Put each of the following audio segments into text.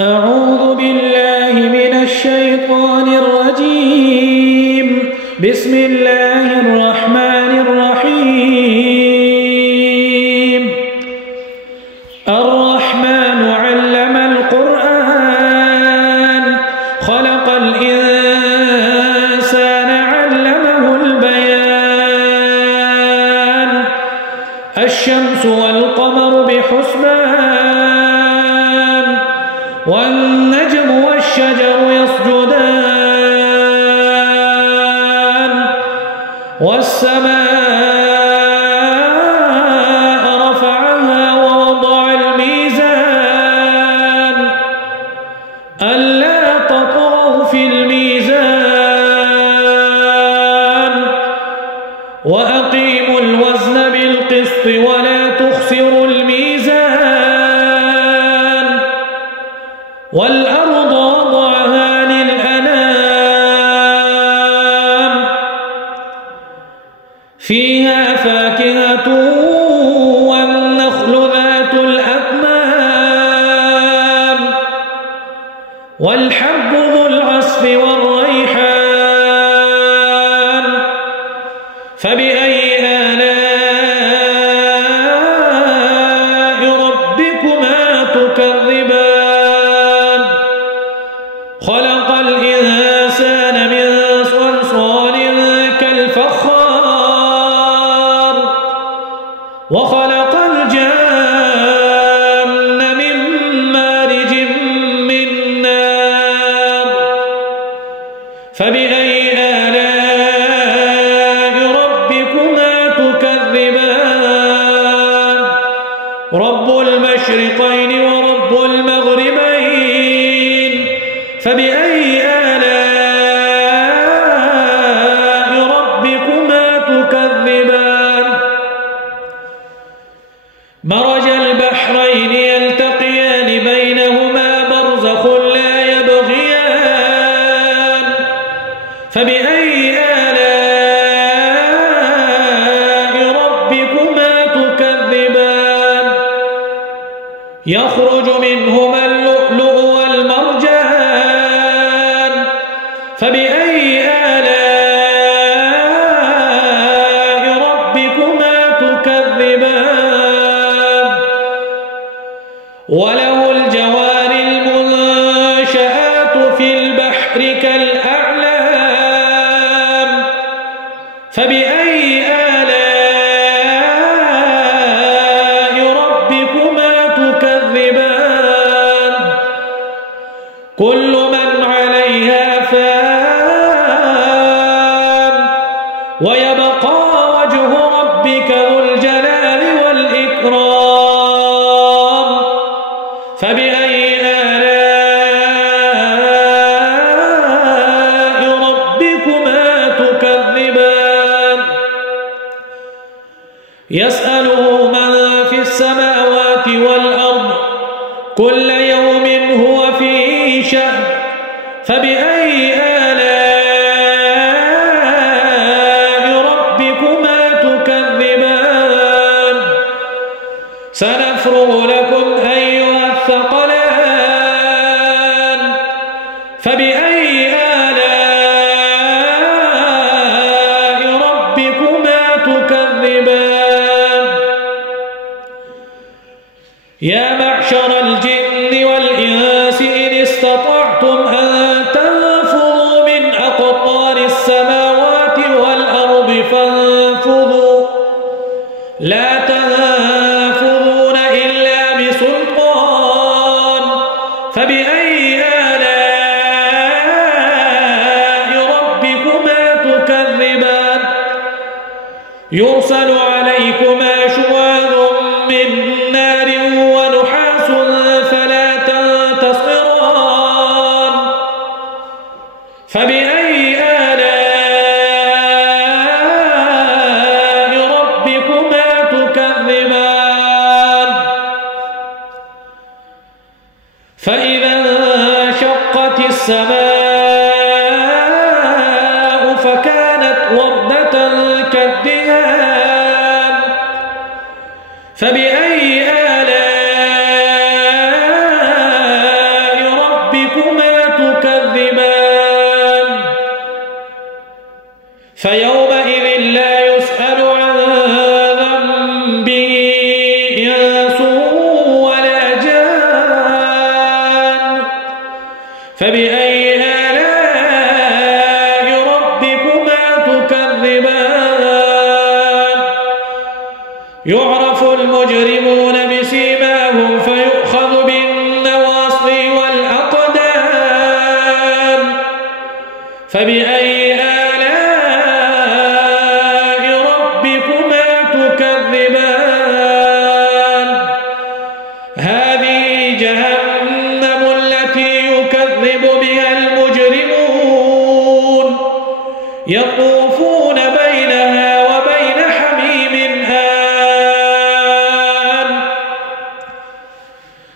أعوذ بالله من الشيطان الرجيم. بسم الله الرحمن الرحيم. الرحمن علم القرآن خلق الإنسان علمه البيان. الشمس والقمر بحسبان والنجم والشجر يسجدان والسماء رفعها ووضع الميزان ألا تطغوا في الميزان وأقيموا الوزن بالقسط ولا تخسروا الميزان والأرض وضعها للأنام فيها فاكهة والنخل ذات الأكمام والحب ذو العصف والريحان فبأي آلاء ربكما تكذبان خلق الإنسان من صلصال كالفخار وخلق الجان من مارج من نار فبأي آلاء ربكما تكذبان رب المشرقين ورب المغربين فبأي آلاء ربكما تكذبان مرج البحرين يلتقيان بينهما برزخ لا يبغيان فبأي آلاء ربكما تكذبان يخرج منهما اللؤلؤ والمرجان فبأي آلاء ربكما تكذبان وله الجوار المنشآت في البحر كالأعلام فبأي آلاء ربكما تكذبان كل من عليها فان ويبقى وجه ربك ذو الجلال والإكرام فبأي آلاء ربكما تكذبان يسأله من في السماوات والأرض كل يوم هو في شأن فبأي آلاء ربكما تكذبان سنفرغ لكم أيها الثقلان فبأي آلاء ربكما تكذبان يا معشر الجن والإنس إن استطعتم أن تنفذوا من أقطار السماوات والأرض فانفذوا لا تنفذون إلا بسلطان فبأي آلاء ربكما تكذبان يرسل عليكما شواظ من نار ونحاس فلا تنتصران فبأي آلاء ربكما تكذبان فإذا انشقت السماء فكانت وردة كالدهان فبأي آلاء فيومئذ لا يسأل عن ذنبه إنس ولا جان فبأي آلاء ربكما تكذبان يعرف المجرمون بسيماهم فيؤخذ بالنواصي والأقدام فبأي آلاء ربكما تكذبان هذه جهنم التي يكذب بها المجرمون يطوفون بينها وبين حميم آن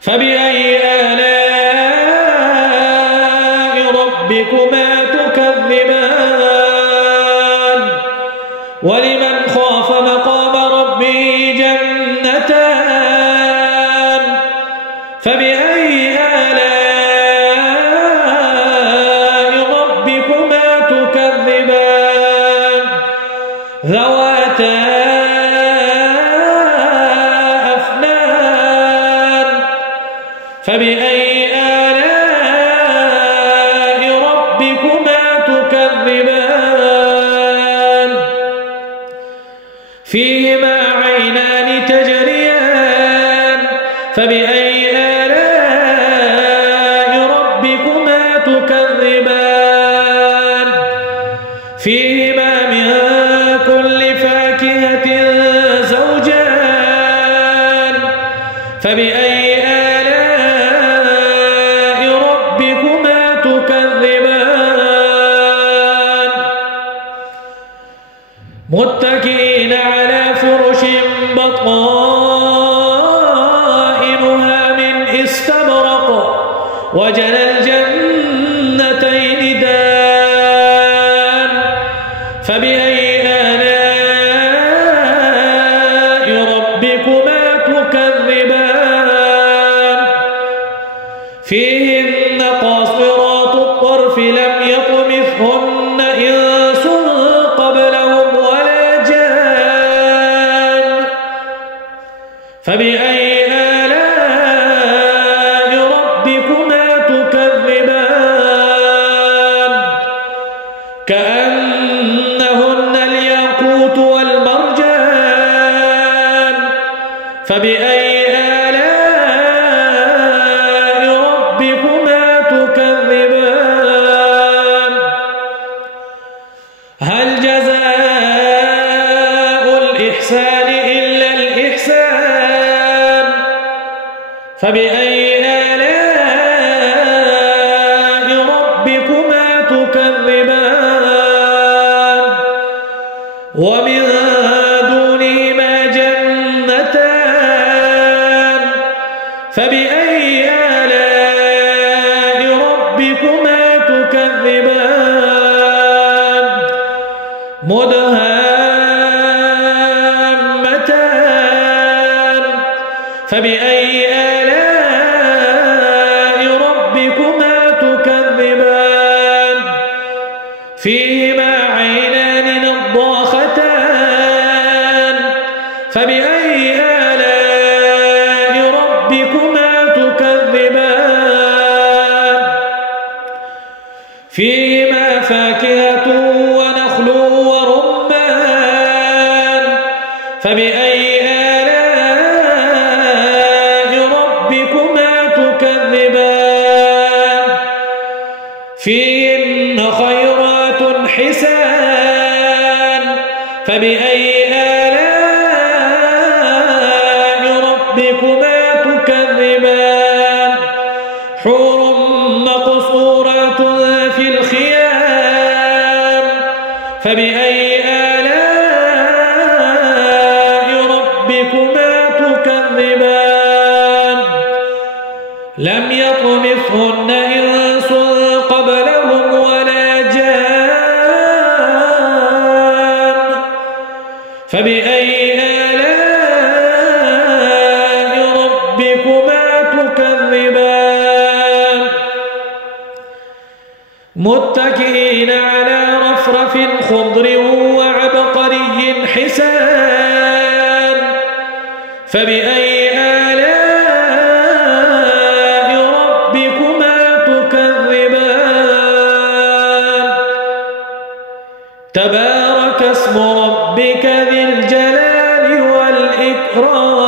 فبأي آلاء ربكما تكذبان ولمن خاف مقام ربه جنتان فبأي آلاء ربكما تكذبان ذواتا أفنان فبأي آلاء ربكما تكذبان فيهما عينان تجريان فبأي آلاء ربكما تكذبان فيهما من كل فاكهة زوجان فبأي آلاء ربكما تكذبان متكئين على فرش بطائنها من استبرق وجنى الجنتين دان فبأي آلاء ربكما تكذبان فيهن قاصرات الطرف لم يطمثهن إنس قبلهم ولا جان فبأي آلاء ربكما تكذبان كأنهن الياقوت والمرجان فبأي آلاء ربكما تكذبان هل جزاء الإحسان إلا الإحسان فبأي آلاء ربكما تكذبان ومن دونهما جنتان فبأي آلاء ربكما تكذبان مدهامتان فبأي آلاء ربكما تكذبان فيهما عينان نضاختان فبأي آلاء ربكما تكذبان فيهما فاكهة ونخل ورمان فبأي آلاء ربكما تكذبان فيهن خيرات حسان فبأي آلاء ربكما تكذبان حور مقصورات في الخيام فبأي آلاء ربكما تكذبان لم يطمثهن إنس قبلهم ولا جان فبأي آلاء ربكما تكذبان متكئين على رفرف وأفرف خضر وعبقري حسان فبأي آلاء ربكما تكذبان تبارك اسم ربك ذي الجلال والإكرام